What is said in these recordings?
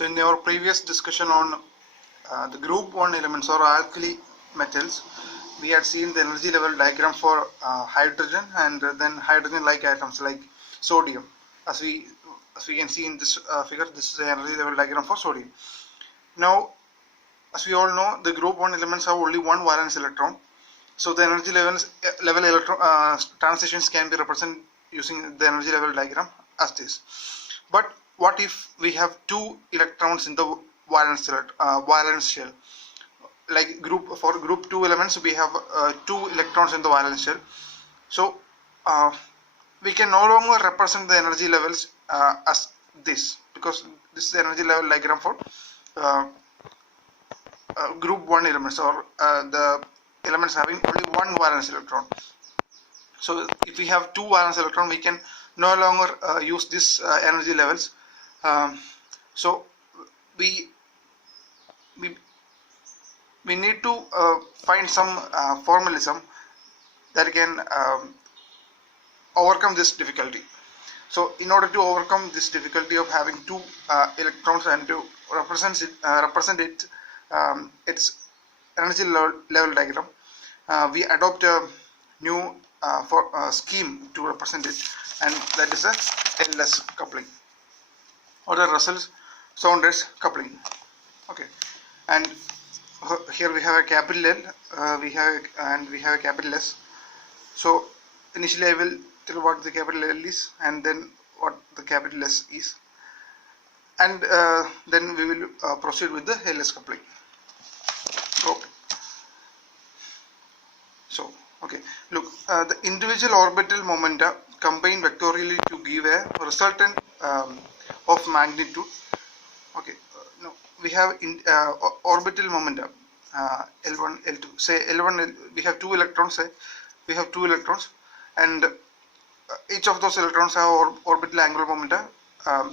So in our previous discussion on the group 1 elements or alkali metals, we had seen the energy level diagram for hydrogen and then hydrogen like atoms like sodium. As we can see in this figure, this is the energy level diagram for sodium. Now, as we all know, the group 1 elements have only one valence electron. So the energy level electron transitions can be represented using the energy level diagram as this. But what if we have two electrons in the valence shell? Like for group 2 elements, we have two electrons in the valence shell. So we can no longer represent the energy levels as this, because this is the energy level diagram for group 1 elements, or the elements having only one valence electron. So if we have two valence electrons, we can no longer use this energy levels. So we need to find some formalism that can overcome this difficulty. So in order to overcome this difficulty of having two electrons and to represent its energy level diagram, we adopt a new scheme to represent it, and that is a LS coupling, or the Russell-Saunders coupling. Okay, and here we have a capital L, we have a capital S. So initially I will tell what the capital L is and then what the capital S is, and then we will proceed with the LS coupling. Okay, look, the individual orbital momenta combine vectorially to give a resultant of magnitude. Okay, now we have orbital momenta L1, L2. Say L1, we have two electrons. And each of those electrons have orbital angular momenta,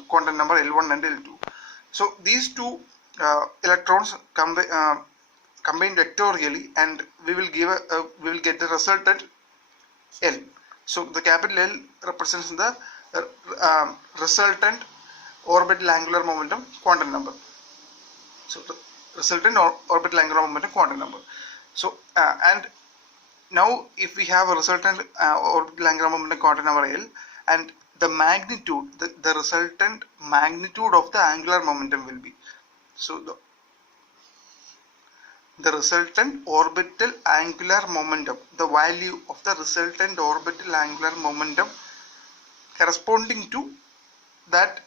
quantum number L1 and L2. So these two electrons combine vectorially, and we will get the resultant L. So the capital L represents the resultant orbital angular momentum quantum number. So the resultant orbital angular momentum quantum number. So and now if we have a resultant orbital angular momentum quantum number L, and the magnitude, the resultant magnitude of the angular momentum will be, so the resultant orbital angular momentum, the value of the resultant orbital angular momentum corresponding to that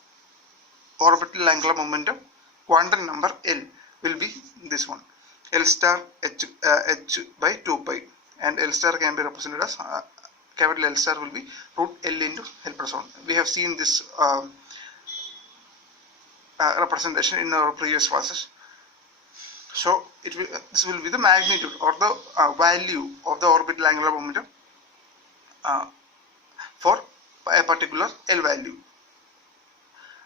orbital angular momentum quantum number L will be this one, L star h by 2 pi, and L star can be represented as capital L star will be root L into L plus 1. We have seen this representation in our previous classes. So this will be the magnitude or the value of the orbital angular momentum for a particular L value.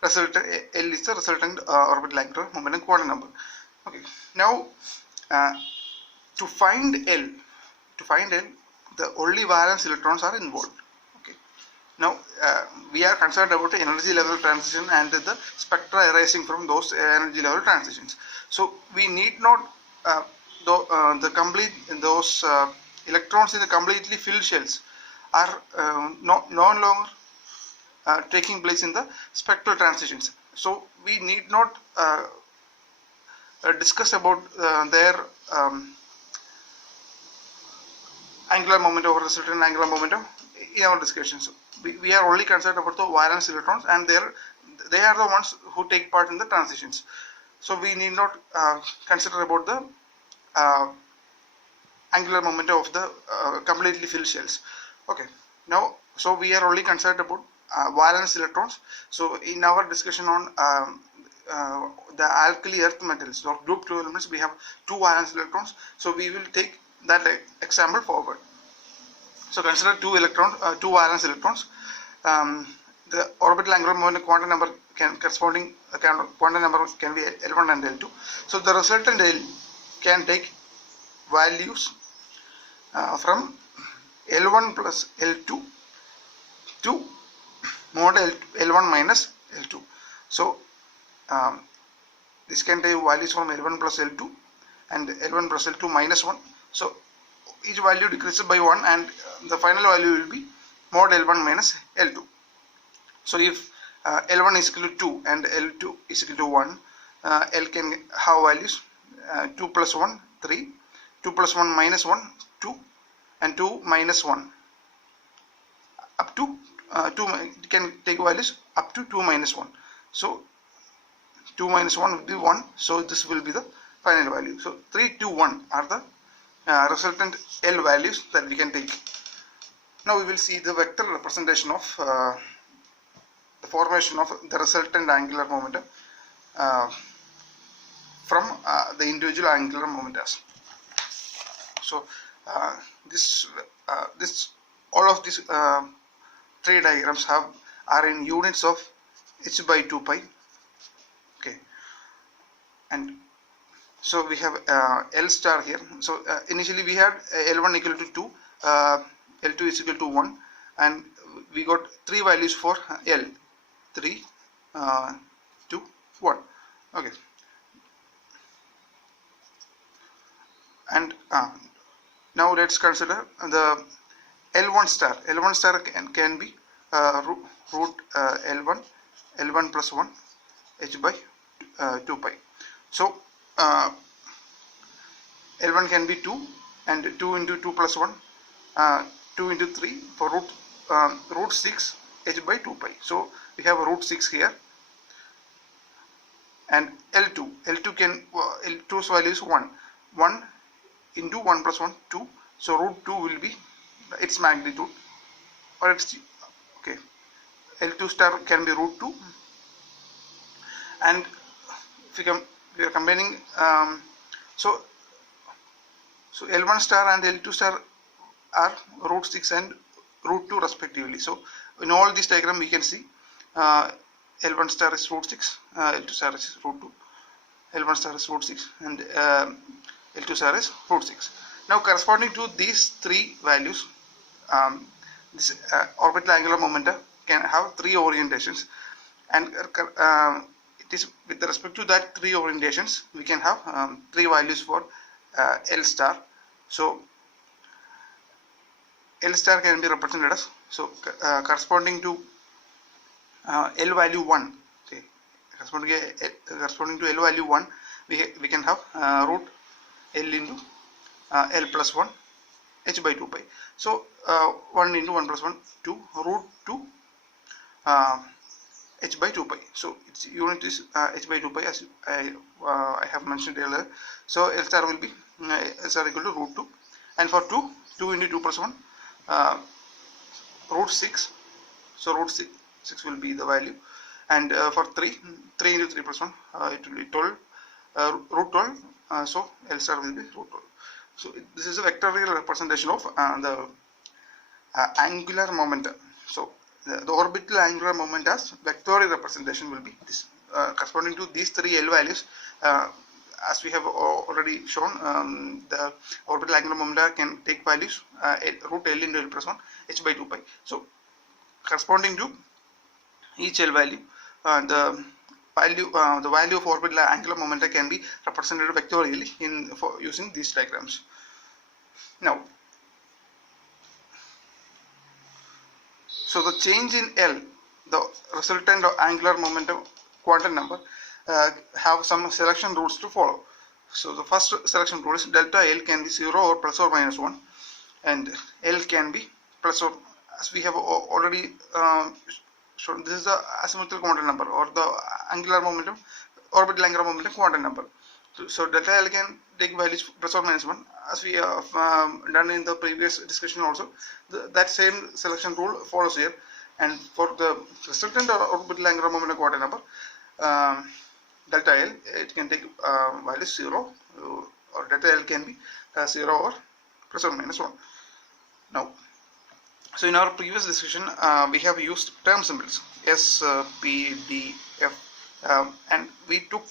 Resultant L is the resultant orbital angular momentum quantum number. Okay, now to find L, the only valence electrons are involved. Okay, now we are concerned about the energy level transition and the spectra arising from those energy level transitions. So we need not those electrons in the completely filled shells are no longer taking place in the spectral transitions. So we need not discuss about their angular momentum or resultant angular momentum in our discussions. We are only concerned about the valence electrons, and they are the ones who take part in the transitions. So we need not consider about the angular momentum of the completely filled shells. Okay, now so we are only concerned about valence electrons. So in our discussion on the alkali earth metals or group 2 elements, we have two valence electrons. So we will take that example forward. So consider two valence electrons. The orbital angular momentum quantum number quantum number can be L1 and L2. So the resultant L can take values from L1 plus L2 to mod L1 minus L2. So this can take values from L1 plus L2 and L1 plus L2 minus 1. So each value decreases by 1 and the final value will be mod L1 minus L2. So if L1 is equal to 2 and L2 is equal to 1, L can have values 2 plus 1, 3, 2 plus 1 minus 1, 2, and 2 minus 1 up to 2 can take values up to 2 minus 1. So 2 minus 1 will be 1, so this will be the final value. So 3, 2, 1 are the resultant L values that we can take. Now we will see the vector representation of the formation of the resultant angular momentum from the individual angular momentas. So this all of these three diagrams are in units of h by 2 pi. Okay, and so we have L star here. So initially we had L1 equal to 2, L2 is equal to 1, and we got three values for L: 3, 2, 1. Okay, and now let's consider the L1 star. L1 star can be root L1 plus 1 h by 2 pi. So L1 can be 2, and 2 into 2 plus 1, 2 into 3 for root 6 h by 2 pi. So we have a root 6 here, and L2 can L2's value is 1 into 1 plus 1, 2. So root 2 will be its magnitude, or its, okay, L2 star can be root 2, and if we are combining, so L1 star and L2 star are root 6 and root 2 respectively. So in all this diagram we can see L1 star is root 6, L2 star is root 2, L1 star is root 6, and L2 star is root 6. Now corresponding to these three values, this orbital angular momentum can have three orientations, and it is with respect to that three orientations we can have three values for L star. So L star can be represented as, so corresponding to L value 1, okay, corresponding to L value 1, we can have root L into L plus 1 h by 2 pi. So 1 into 1 plus 1, 2, root 2 h by 2 pi. So its unit is h by 2 pi, as I have mentioned earlier. So L star will be L star equal to root 2, and for 2 into 2 plus 1, root 6. So root 6 will be the value, and for 3 into 3 plus 1, it will be 12, root 12. So L star will be root 12. So this is a vectorial representation of the angular momentum. So the orbital angular momentum's vectorial representation will be this, corresponding to these three L values. As we have already shown, the orbital angular momentum can take values root L into L plus 1 h by 2 pi. So corresponding to each L value, the value of orbital angular momentum can be represented vectorially for using these diagrams. Now, so the change in L, the resultant angular momentum quantum number, have some selection rules to follow. So the first selection rule is delta L can be 0 or plus or minus 1, and L can be plus or, as we have already shown, this is the azimuthal quantum number, or the angular momentum, orbital angular momentum quantum number. So delta L can take values plus or minus 1, as we have done in the previous discussion also. That same selection rule follows here, and for the resultant orbital angular momentum quantum number, delta L, it can take values 0, or delta L can be 0 or plus or minus 1. Now, so in our previous discussion, we have used term symbols S, P, D, F, and we took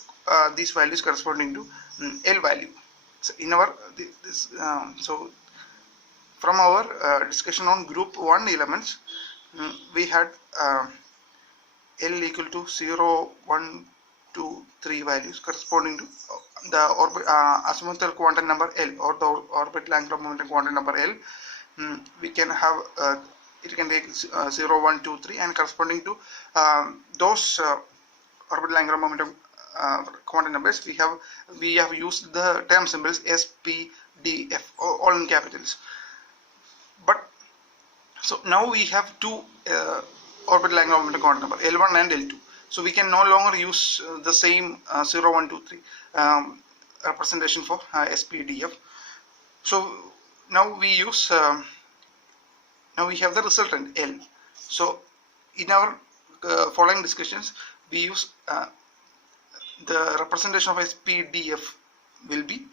these values corresponding to L value. So in our so from our discussion on group 1 elements, we had L equal to 0, 1, 2, 3 values corresponding to the azimuthal quantum number L, or the orbital angular momentum quantum number L. We can have it can take 0, 1, 2, 3, and corresponding to those orbital angular momentum quantum numbers, we have used the term symbols S, P, D, F, all in capitals. But so now we have two orbital angular momentum quantum number, L1 and L2. So we can no longer use the same 0, 1, 2, 3 representation for S, P, D, F. So now we use now we have the resultant L. So in our following discussions, we use the representation of SPDF will be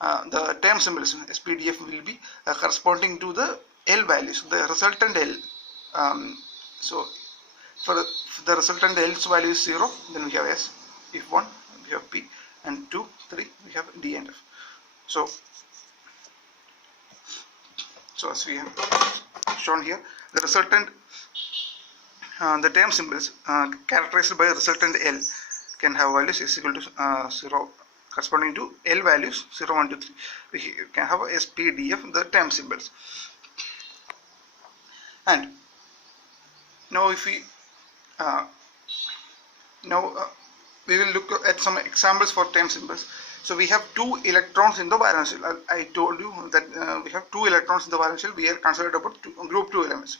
the term symbols SPDF will be corresponding to the L values, the resultant L. So for the resultant L's value is 0, then we have S. If 1, we have P, and 2, 3, we have D and F. So as we have shown here, the resultant the term symbols characterized by resultant L can have values is equal to 0 corresponding to L values 0, 1, 2, 3. We can have S, P, D, F, the term symbols. And now if we we will look at some examples for term symbols. So we have 2 electrons in the valence shell. I told you that we have 2 electrons in the valence shell. We are considered about group 2 elements.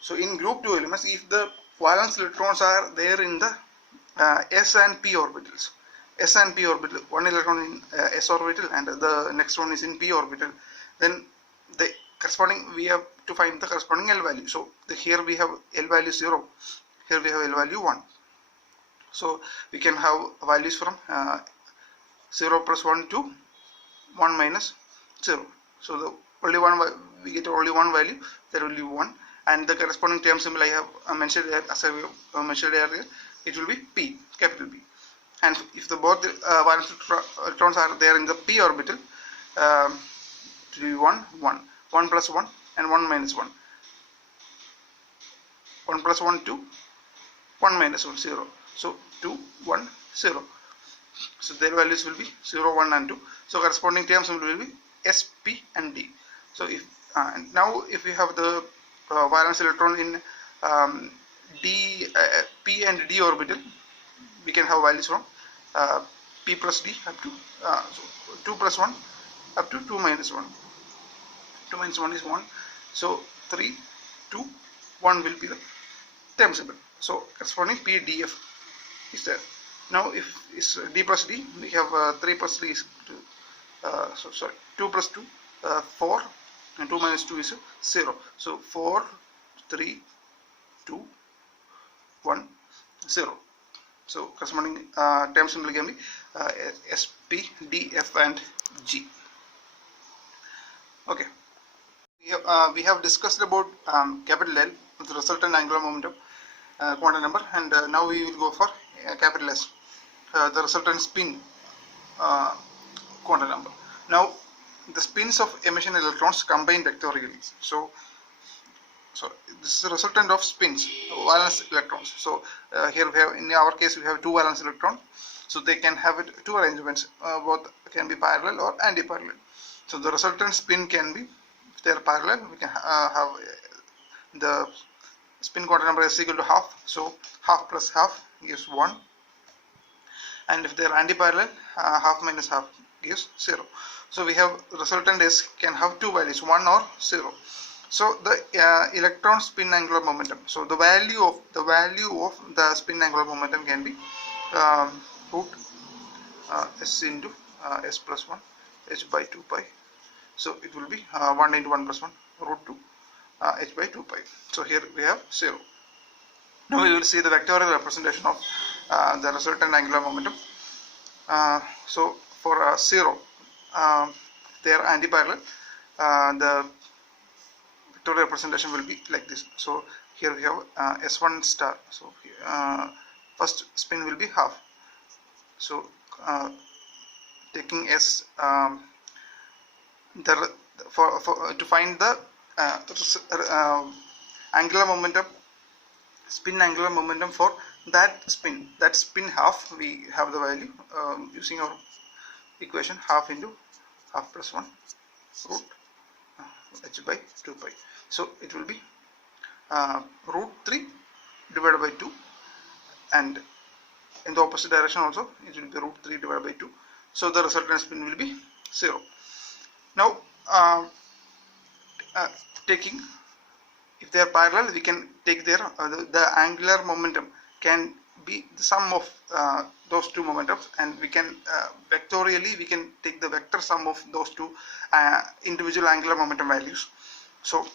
So in group 2 elements, if the valence electrons are there in the S and P orbitals, S and P orbital, one electron in S orbital and the next one is in P orbital, then the corresponding, we have to find the corresponding L value. So here we have L value 0, here we have L value 1. So we can have values from 0 plus 1 to 1 minus 0. So the only one, we get only one value, there will be 1, and the corresponding term symbol I have mentioned, as I mentioned earlier, it will be P, capital P. And if the both valence electrons are there in the P orbital, it will be 1, 1, 1 plus 1, and 1 minus 1. 1 plus 1, 2, 1 minus 1, 0. So 2, 1, 0. So their values will be 0, 1, and 2. So corresponding term symbol will be S, P, and D. So if now if we have the valence electron in P and D orbital, we can have values from P plus D up to so 2 plus 1 up to 2 minus 1. 2 minus 1 is 1. So 3, 2, 1 will be the term symbol. So corresponding P, D, F is there. Now if it's D plus D, we have 3 plus 3 is 2 plus 2, 4, and 2 minus 2 is 0. So 4, 3, 2, 1, 0. So corresponding term symbol can be S, P, D, F, and G. Okay. We have discussed about capital L, the resultant angular momentum quantum number, and now we will go for capital S, the resultant spin quantum number. Now the spins of emission electrons combine vectorially. So this is the resultant of spins, valence electrons. So here we have, in our case, we have 2 valence electrons. So they can have 2 arrangements, both can be parallel or anti-parallel. So the resultant spin can be, if they are parallel, we can have the spin quantum number is equal to half. So half plus half gives 1. And if they are anti-parallel, half minus half gives 0. So we have resultant S can have 2 values, 1 or 0. So the electron spin angular momentum. So the value of the spin angular momentum can be root S into S plus 1 H by 2 pi. So it will be 1 into 1 plus 1 root 2 H by 2 pi. So here we have 0. Now we will see the vectorial representation of the resultant angular momentum. So for 0, they are anti-parallel. The vectorial representation will be like this. So here we have S1 star. So first spin will be half. So taking S, to find the angular momentum spin angular momentum for that spin half. We have the value using our equation, half into half plus 1 root h by 2 pi. So it will be root 3 divided by 2, and in the opposite direction also it will be root 3 divided by 2. So the resultant spin will be 0. Now taking, if they are parallel, we can take their the angular momentum can be the sum of those two momentums, and we can vectorially we can take the vector sum of those two individual angular momentum values. So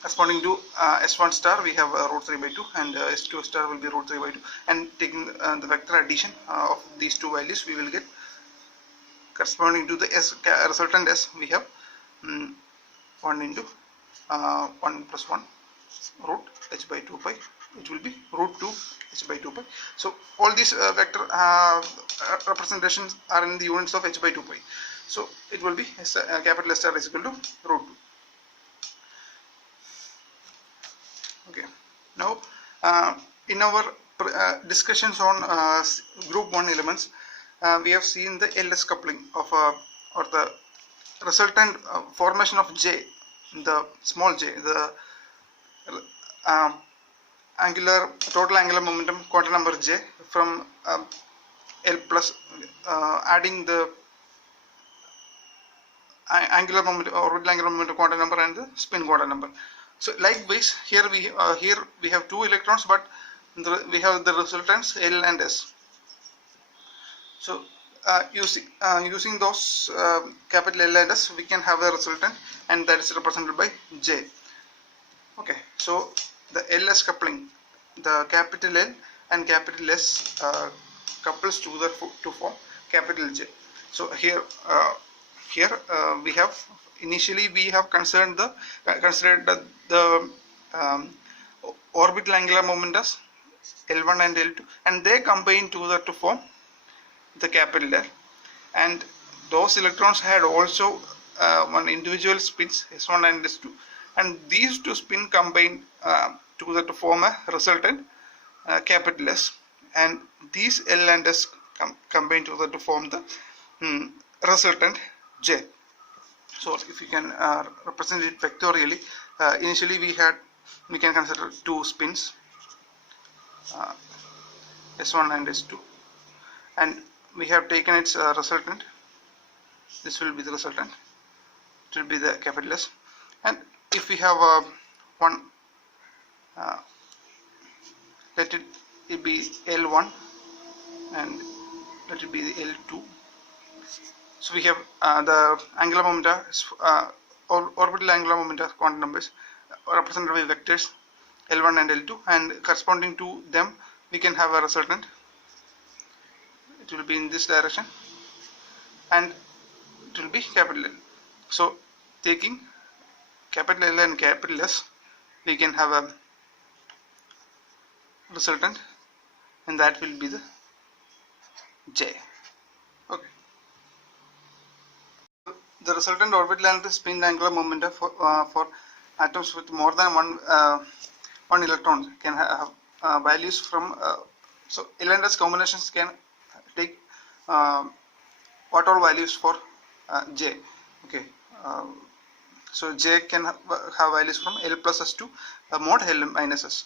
corresponding to S1 star, we have root 3 by 2, and S2 star will be root 3 by 2, and taking the vector addition of these two values, we will get, corresponding to the resultant S, we have 1 into 1 plus 1 root h by 2 pi. It will be root 2 h by 2 pi. So all these vector representations are in the units of h by 2 pi. So it will be capital S star is equal to root 2. Okay. Now in our discussions on group 1 elements, we have seen the LS coupling of or the resultant formation of J, the small j, the total angular momentum quantum number J from L plus adding the angular momentum, orbital angular momentum quantum number and the spin quantum number. So likewise here we have two electrons, but we have the resultants L and S. So using those capital L and S, we can have a resultant, and that is represented by J. Okay, so the LS coupling, the capital L and capital S couples together to form capital J. So here we have, initially we have considered the orbital angular momentum L1 and L2, and they combine together to form the capital L, and those electrons had also one individual spins S1 and S2, and these two spin combined together to form a resultant capital S, and these L and S combine together to form the resultant J. So if you can represent it vectorially, initially we can consider two spins S1 and S2, and we have taken its resultant. This will be the resultant, it will be the capital S, and if we have one, let it be L1 and let it be the L2. So we have the angular momenta, orbital angular momenta quantum numbers represented by vectors L1 and L2, and corresponding to them we can have a resultant. It will be in this direction, and it will be capital L. So taking capital L and capital S, we can have a resultant, and that will be the J. Okay. The resultant orbital and the spin angular momentum for atoms with more than one electron can have values from so L and S combinations can take what all values for J. Okay, so J can have values from L plus S to mod L minus S.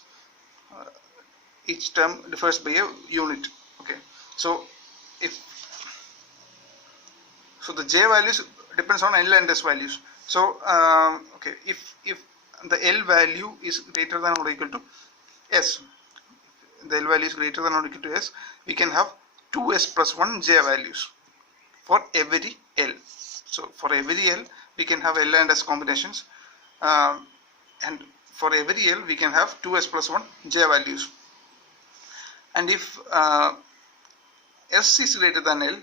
Each term differs by a unit. Okay, so the J values depends on L and S values. So okay, if the L value is greater than or equal to S, the L value is greater than or equal to S, we can have 2S plus 1 J values for every L. So for every L we can have L and S combinations, and for every L we can have 2S plus 1 J values, and if S is greater than L,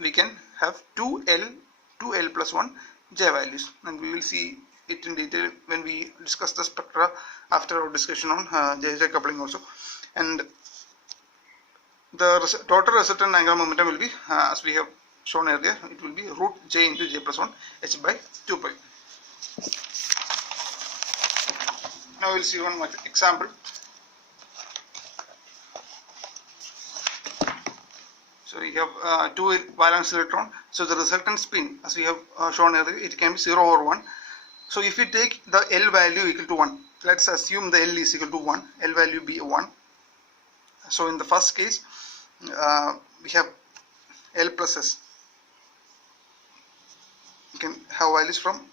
we can have 2L plus 1 J values, and we will see it in detail when we discuss the spectra after our discussion on JJ coupling also. And the total resultant angular momentum will be, as we have shown earlier, it will be root J into J plus 1 H by 2 pi. Now we'll see one example. So we have two valence electron. So the resultant spin, as we have shown earlier, it can be 0 or 1. So if we take the L value equal to 1, let's assume the L is equal to 1, L value be 1. So in the first case, we have L plus S. You can have values from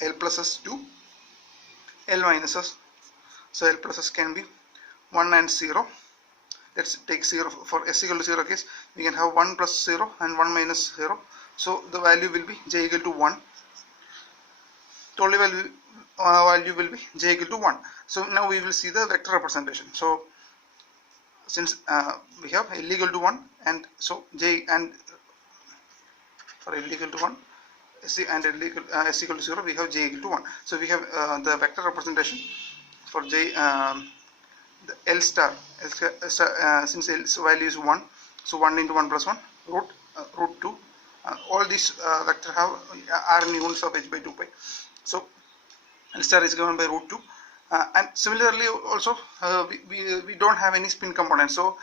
L plus S to L minus S. So L plus S can be 1 and 0. Let's take 0 for S equal to 0 case. We can have 1 plus 0 and 1 minus 0. So the value will be J equal to 1. Total value will be J equal to 1. So now we will see the vector representation. So since we have L equal to 1, and so J, and for L equal to 1, S equal to 0, we have J equal to 1. So we have the vector representation for J, the L star, since L's value is 1, so 1 into 1 plus 1, root 2. All these vectors are in units of h by 2 pi. So L star is given by root 2. And similarly also we don't have any spin component, so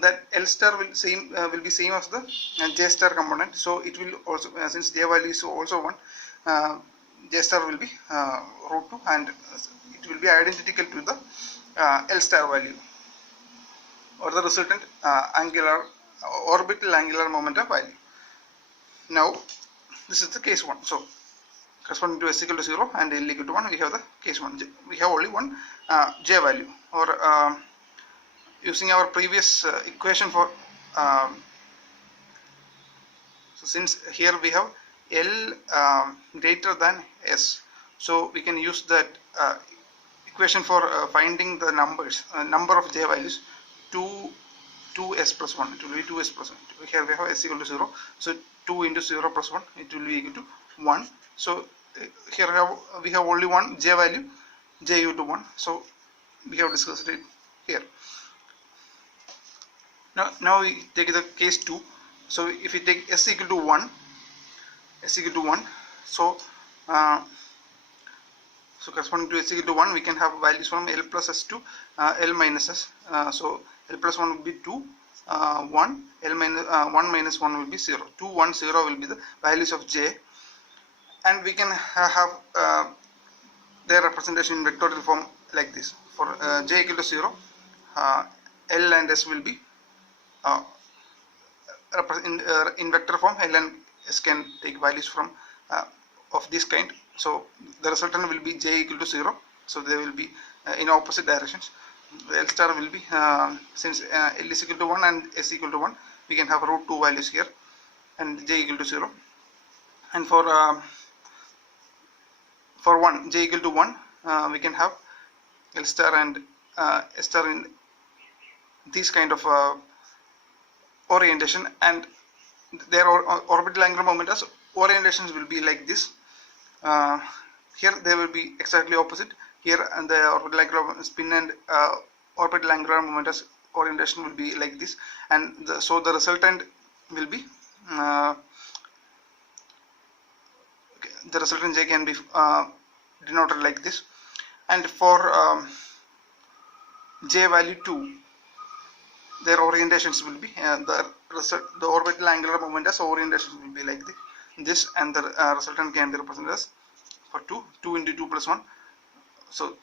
that L star will be same as the J star component. So it will also, since J value is also 1, J star will be root 2, and it will be identical to the L star value, or the resultant orbital angular momentum value. Now this is the case 1. So corresponding to S equal to 0 and L equal to 1, we have the case 1. We have only one J value, or using our previous equation for so since here we have L greater than S, so we can use that equation for finding the number of J values, 2s plus 1. It will be 2s plus 1. Here we have S equal to 0, so 2 into 0 plus 1, it will be equal to 1. So here we have only one J value, J equal to 1. So we have discussed it here. Now we take the case 2. So if we take S equal to 1, so corresponding to S equal to 1, we can have values from L plus S to L minus S. So L plus 1 will be 2, 1, L minus 1 minus 1 will be 0. 2, 1, 0 will be the values of J, and we can have their representation in vectorial form like this. For J equal to 0, L and S will be in vector form. L and S can take values from of this kind. So the resultant will be J equal to 0. So they will be in opposite directions. The L star will be, since L is equal to 1 and S equal to 1, we can have root 2 values here, and J equal to 0. And for 1, J equal to 1, we can have L star and S star in this kind of orientation, and their orbital angular momentum orientations will be like this. Here they will be exactly opposite. Here, and the orbital angular spin and orbital angular momentum orientation will be like this, and so the resultant will be the resultant J can be denoted like this. And for J value 2, their orientations will be the orbital angular momentum orientations will be like this, and the resultant can be represented as for 2 into 2 plus 1. So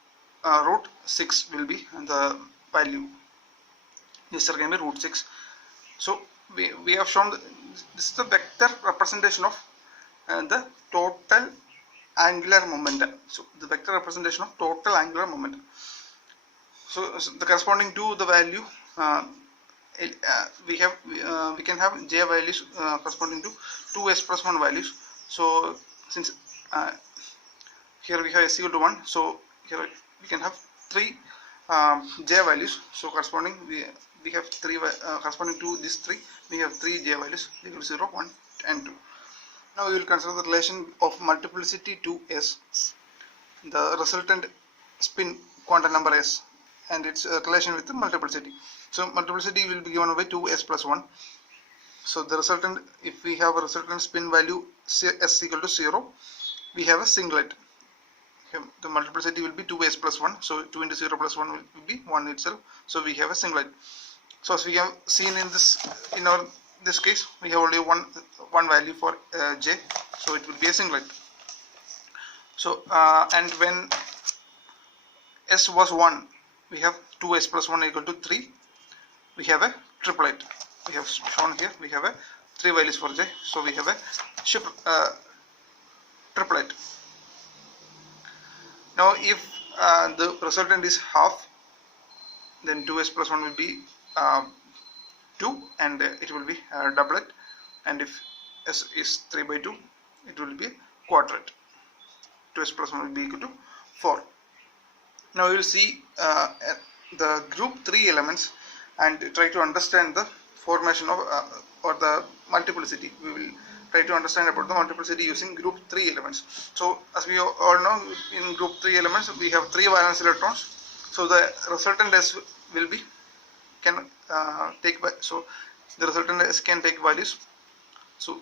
root 6 will be the value. This can be root 6. So we have shown this is the vector representation of the total angular momentum. So the vector representation of total angular momentum. So the corresponding to the value, we can have J values corresponding to 2s plus 1 values. So since here we have S equal to 1, so here we can have 3 J values. So corresponding we have 3 corresponding to these 3, we have 3 J values equal to 0, 1 and 2. Now we will consider the relation of multiplicity to S, the resultant spin quantum number S, and its relation with the multiplicity. So multiplicity will be given by 2s plus 1. So the resultant, if we have a resultant spin value S equal to 0, we have a singlet. the multiplicity will be 2s plus 1. So 2 into 0 plus 1 will be 1 itself. So we have a singlet. So as we have seen in this case, we have only one value for j, so it will be a singlet. So and when s was 1, we have 2s plus 1 equal to 3. We have a triplet. We have shown here, we have a 3 values for j, so we have a triplet. Now if the resultant is half, then 2s plus 1 will be 2, and it will be a doublet, and if s is 3 by 2, it will be a quadret. 2s plus 1 will be equal to 4. Now you will see the group 3 elements and try to understand the formation of or the multiplicity. We will try to understand about the multiplicity using group 3 elements. So as we all know, in group 3 elements we have 3 valence electrons. So the resultant S will be so the resultant S can take values. So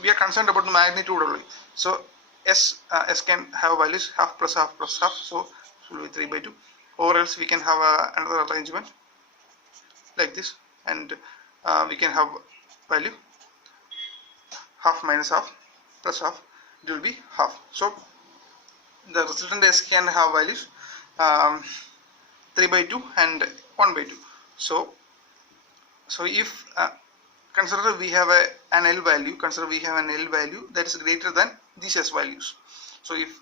we are concerned about the magnitude only. So S can have values half plus half plus half. So it will be 3 by 2. Or else we can have another arrangement like this, and we can have value half minus half plus half. It will be half. So the resultant S can have values 3 by 2 and 1 by 2. So if consider we have an L value, that is greater than these S values. So if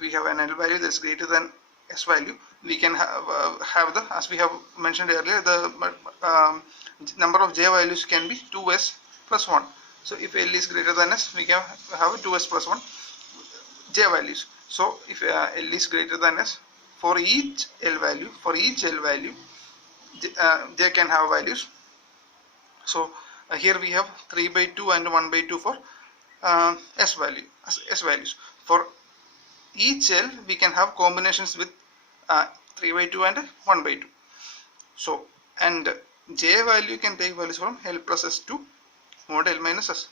we have an L value that is greater than S value, we can have the, as we have mentioned earlier, the number of J values can be 2S plus 1. So if L is greater than S, we can have 2S plus 1 J values. So if L is greater than S, for each L value, J can have values. So here we have 3 by 2 and 1 by 2 for S values. For each L, we can have combinations with 3 by 2 and 1 by 2. So, and J value can take values from L plus S to mod L minus S.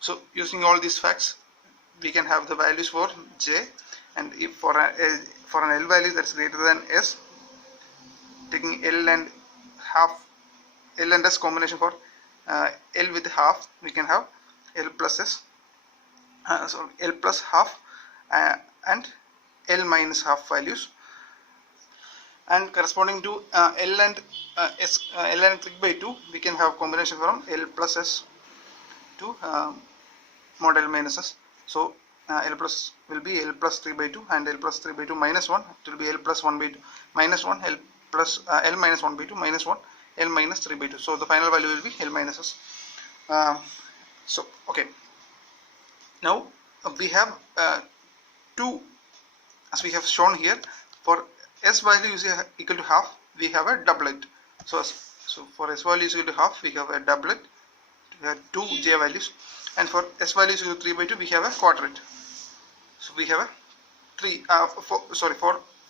So using all these facts, we can have the values for J, and if for an L value that is greater than S, taking L and S combination for L with half, we can have L plus S, L plus half and L minus half values, and corresponding to L and 3 by 2, we can have combination from L plus S to mod L minus S. So L plus will be L plus 3 by 2 and L plus 3 by 2 minus 1. It will be L plus 1 by 2 minus 1, L plus L minus 1 by 2 minus 1, L minus 3 by 2. So the final value will be L minus S. So okay, now we have 2, as we have shown here. For S value is equal to half, we have a doublet. So for S value is equal to half, we have a doublet. We have 2 J values, and for S value is equal to 3 by 2, we have a quadret. So we have a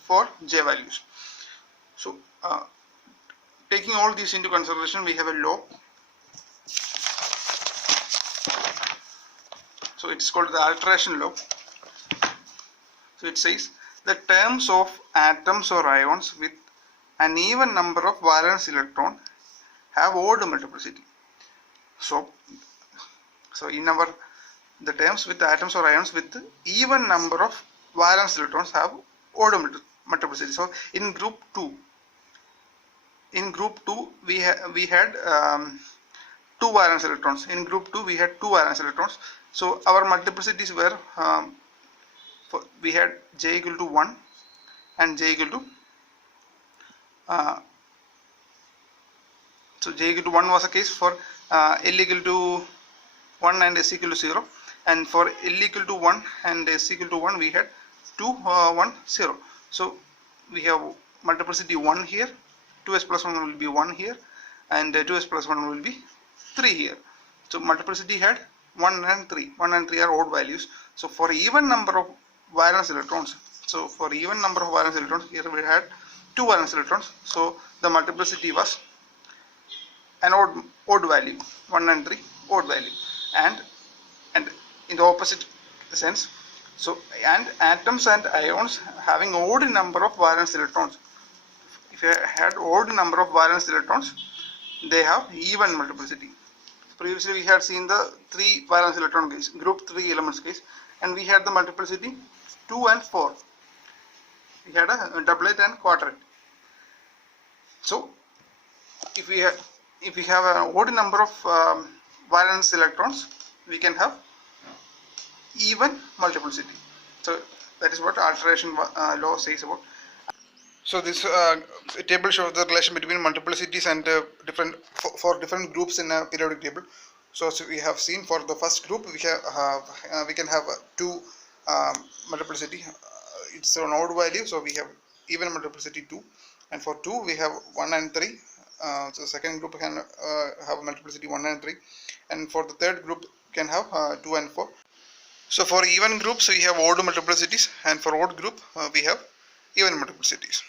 4 J values. So taking all these into consideration, we have a law. So it's called the alteration law. So it says the terms of atoms or ions with an even number of valence electron have odd multiplicity. So in the terms with atoms or ions with even number of valence electrons have odd multiplicity. So in group 2 we had 2 valence electrons. In group 2 we had 2 valence electrons. So our multiplicities were we had J equal to 1 and J equal to so J equal to 1 was a case for L equal to 1 and S equal to 0, and for L equal to 1 and S equal to 1 we had 2 1 0. So we have multiplicity 1 here, 2s plus 1 will be 1 here, and 2s plus 1 will be 3 here. So multiplicity had 1 and 3. 1 and 3 are odd values. So for even number of valence electrons, here we had 2 valence electrons. So the multiplicity was an odd value, 1 and 3 odd value, and in the opposite sense. So, and atoms and ions having odd number of valence electrons. If you had odd number of valence electrons, they have even multiplicity. Previously we had seen the 3 valence electron case, group 3 elements case, and we had the multiplicity 2 and 4. We had a doublet and quadruplet. So if we have an odd number of valence electrons, we can have even multiplicity. So that is what alteration law says about. So this table shows the relation between multiplicities and for different groups in a periodic table. So we have seen for the first group we can have 2 multiplicity. It's an odd value, so we have even multiplicity 2, and for 2 we have 1 and 3. So the second group can have multiplicity 1 and 3, and for the third group can have 2 and 4. So for even groups we have odd multiplicities, and for odd group we have even multiplicities.